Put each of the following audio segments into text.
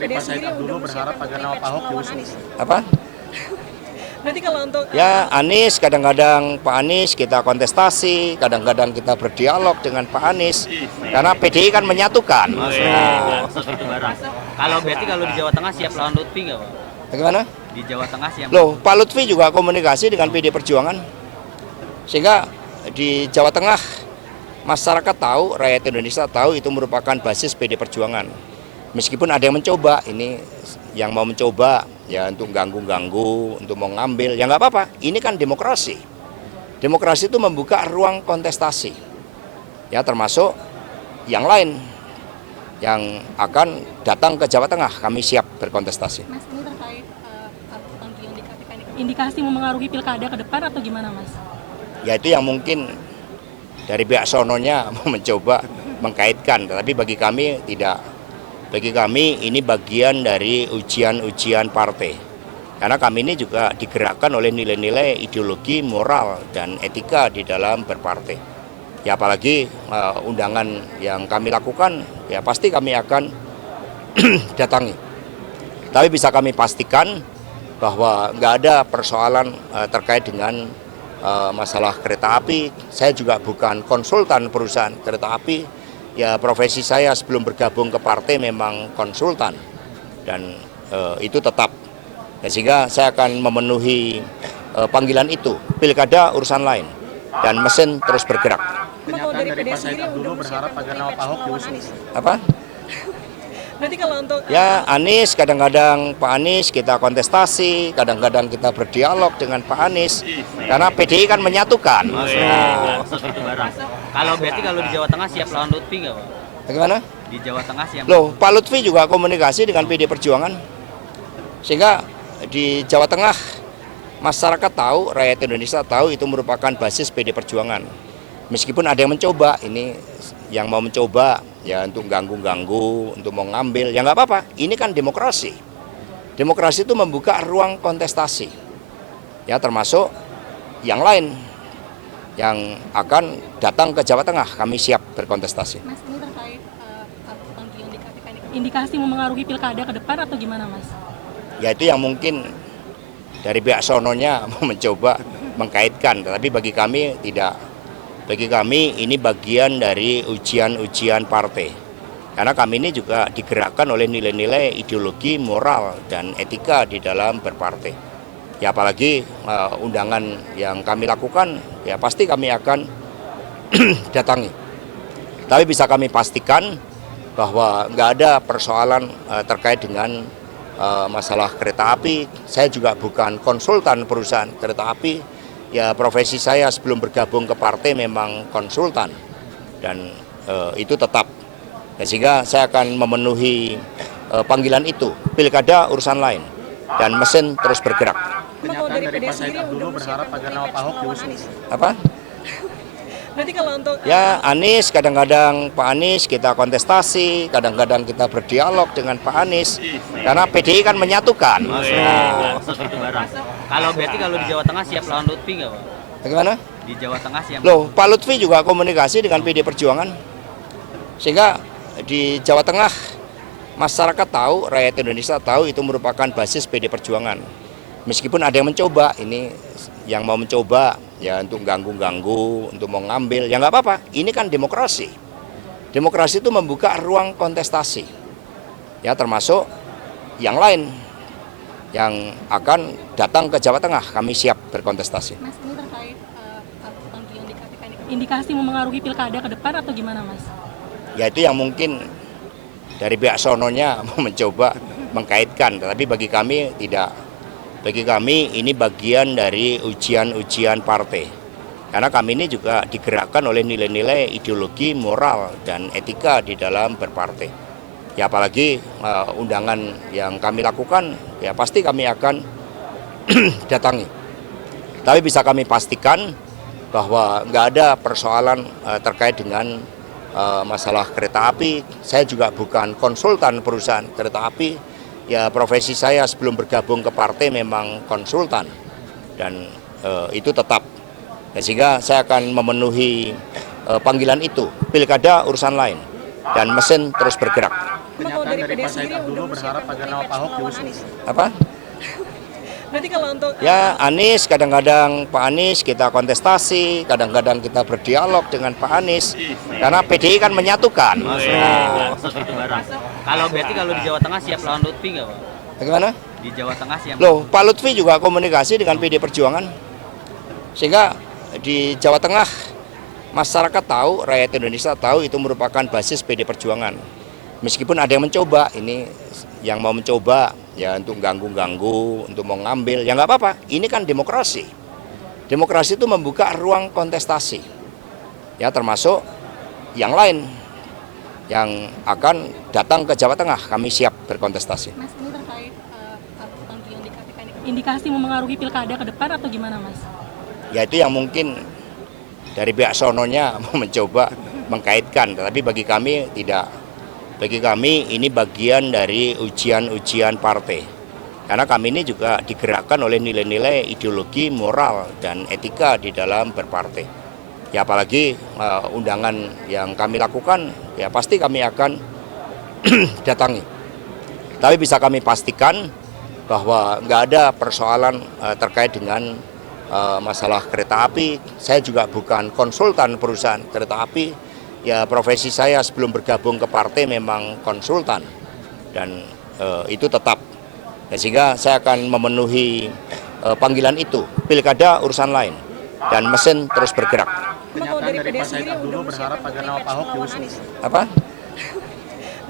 dari Pak Said Abdullah berharap agar nama Pak Ahok diusung. Apa? Berarti kalau untuk Ya Anies, kadang-kadang Pak Anies kita kontestasi, kadang-kadang kita berdialog dengan Pak Anies, karena PDI kan menyatukan. Kalau berarti kalau di Jawa Tengah siap lawan Lutfi nggak, Pak? Bagaimana? Di Jawa Tengah siap. Loh, Pak Lutfi juga komunikasi dengan PDI Perjuangan, sehingga di Jawa Tengah masyarakat tahu, rakyat Indonesia tahu itu merupakan basis PDI Perjuangan. Meskipun ada yang mencoba, ini yang mau mencoba ya untuk ganggu-ganggu, untuk mau ngambil, ya nggak apa-apa. Ini kan demokrasi. Demokrasi itu membuka ruang kontestasi, ya termasuk yang lain yang akan datang ke Jawa Tengah. Kami siap berkontestasi. Mas, ini terkait panggilan di KPK ini, indikasi memengaruhi pilkada ke depan atau gimana, Mas? Ya itu yang mungkin dari pihak sononya mencoba mengkaitkan, tapi bagi kami tidak. Bagi kami ini bagian dari ujian-ujian partai. Karena kami ini juga digerakkan oleh nilai-nilai ideologi, moral, dan etika di dalam berpartai. Ya apalagi undangan yang kami lakukan, ya pasti kami akan datangi. Tapi bisa kami pastikan bahwa nggak ada persoalan terkait dengan masalah kereta api. Saya juga bukan konsultan perusahaan kereta api. Ya profesi saya sebelum bergabung ke partai memang konsultan dan itu tetap. Ya, sehingga saya akan memenuhi panggilan itu. Pilkada urusan lain dan mesin terus bergerak. Pernyataan dari Pak Said Abdullah berharap agar nama Pak Ahok diusung. Apa? Berarti kalau untuk Ya Anies, kadang-kadang Pak Anies kita kontestasi, kadang-kadang kita berdialog dengan Pak Anies, karena PDI kan menyatukan. Kalau berarti kalau di Jawa Tengah siap lawan Lutfi nggak, Pak? Bagaimana? Di Jawa Tengah siap. Loh, Pak Lutfi juga komunikasi dengan PDI Perjuangan, sehingga di Jawa Tengah masyarakat tahu, rakyat Indonesia tahu itu merupakan basis PDI Perjuangan. Meskipun ada yang mencoba, ini yang mau mencoba ya untuk ganggu-ganggu, untuk mau ngambil, ya nggak apa-apa. Ini kan demokrasi. Demokrasi itu membuka ruang kontestasi, ya termasuk yang lain yang akan datang ke Jawa Tengah. Kami siap berkontestasi. Mas, ini terkait panggilan di KPK ini, indikasi memengaruhi pilkada ke depan atau gimana, Mas? Ya itu yang mungkin dari pihak sononya mencoba mengkaitkan, tapi bagi kami tidak. Bagi kami ini bagian dari ujian-ujian partai. Karena kami ini juga digerakkan oleh nilai-nilai ideologi, moral, dan etika di dalam berpartai. Ya apalagi undangan yang kami lakukan, ya pasti kami akan datangi. Tapi bisa kami pastikan bahwa nggak ada persoalan terkait dengan masalah kereta api. Saya juga bukan konsultan perusahaan kereta api. Ya profesi saya sebelum bergabung ke partai memang konsultan dan itu tetap. Ya, sehingga saya akan memenuhi panggilan itu. Pilkada urusan lain dan mesin terus bergerak. Pernyataan dari Pak Said Abdullah berharap agar nama Pak Ahok diusung. Apa? Berarti kalau untuk Ya Anies, kadang-kadang Pak Anies kita kontestasi, kadang-kadang kita berdialog dengan Pak Anies, karena PDI kan menyatukan. Kalau berarti kalau di Jawa Tengah siap lawan Lutfi nggak, Pak? Bagaimana? Di Jawa Tengah siap. Loh, Pak Lutfi juga komunikasi dengan PDI Perjuangan, sehingga di Jawa Tengah masyarakat tahu, rakyat Indonesia tahu itu merupakan basis PDI Perjuangan. Meskipun ada yang mencoba, ini yang mau mencoba ya untuk ganggu-ganggu, untuk mau ngambil, ya nggak apa-apa. Ini kan demokrasi. Demokrasi itu membuka ruang kontestasi, ya termasuk yang lain yang akan datang ke Jawa Tengah. Kami siap berkontestasi. Mas, ini terkait panggilan di KPK ini, indikasi memengaruhi pilkada ke depan atau gimana, Mas? Ya itu yang mungkin dari pihak sononya mencoba mengkaitkan, tapi bagi kami tidak. Bagi kami ini bagian dari ujian-ujian partai. Karena kami ini juga digerakkan oleh nilai-nilai ideologi, moral, dan etika di dalam berpartai. Ya apalagi undangan yang kami lakukan, ya pasti kami akan datangi. Tapi bisa kami pastikan bahwa nggak ada persoalan terkait dengan masalah kereta api. Saya juga bukan konsultan perusahaan kereta api. Ya profesi saya sebelum bergabung ke partai memang konsultan dan itu tetap. Ya, sehingga saya akan memenuhi panggilan itu. Pilkada urusan lain dan mesin terus bergerak. Kenyataan dari Pak Said Abdullah berharap agar nama Pak Ahok diusung. Apa? Berarti kalau untuk Ya Anies, kadang-kadang Pak Anies kita kontestasi, kadang-kadang kita berdialog dengan Pak Anies, karena PDI kan menyatukan. Nah, Kalau berarti kalau di Jawa Tengah siap lawan Lutfi nggak Pak? bagaimana? Di Jawa Tengah siap. Loh, Pak Lutfi juga komunikasi dengan PD Perjuangan, sehingga di Jawa Tengah masyarakat tahu, rakyat Indonesia tahu itu merupakan basis PD Perjuangan. Meskipun ada yang mencoba, ini yang mau mencoba ya untuk ganggu-ganggu, untuk mau ngambil, ya nggak apa-apa. Ini kan demokrasi. Demokrasi itu membuka ruang kontestasi, ya termasuk yang lain yang akan datang ke Jawa Tengah. Kami siap berkontestasi. Mas, ini terkait panggilan di KPK ini, indikasi memengaruhi pilkada ke depan atau gimana Mas? Ya itu yang mungkin dari pihak sononya mencoba mengkaitkan, tetapi bagi kami tidak. Bagi kami ini bagian dari ujian-ujian partai. Karena kami ini juga digerakkan oleh nilai-nilai ideologi, moral, dan etika di dalam berpartai. Ya apalagi undangan yang kami lakukan, ya pasti kami akan datangi. Tapi bisa kami pastikan bahwa nggak ada persoalan terkait dengan masalah kereta api. Saya juga bukan konsultan perusahaan kereta api. Ya profesi saya sebelum bergabung ke partai memang konsultan dan itu tetap. Sehingga saya akan memenuhi panggilan itu. Pilkada urusan lain dan mesin terus bergerak. Kenyataan dari Pak Said Abdullah berharap agar nama Pak Ahok diusung. Apa?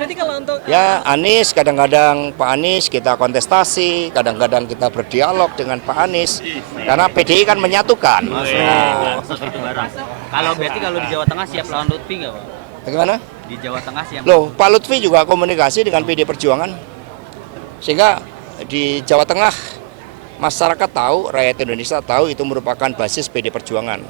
Berarti kalau untuk Ya Anies, kadang-kadang Pak Anies kita kontestasi, kadang-kadang kita berdialog dengan Pak Anies, karena PDI kan menyatukan. Nah, Kalau berarti kalau di Jawa Tengah siap lawan Lutfi nggak Pak? bagaimana? Di Jawa Tengah siap. Loh, Pak Lutfi juga komunikasi dengan PD Perjuangan, sehingga di Jawa Tengah masyarakat tahu, rakyat Indonesia tahu itu merupakan basis PD Perjuangan.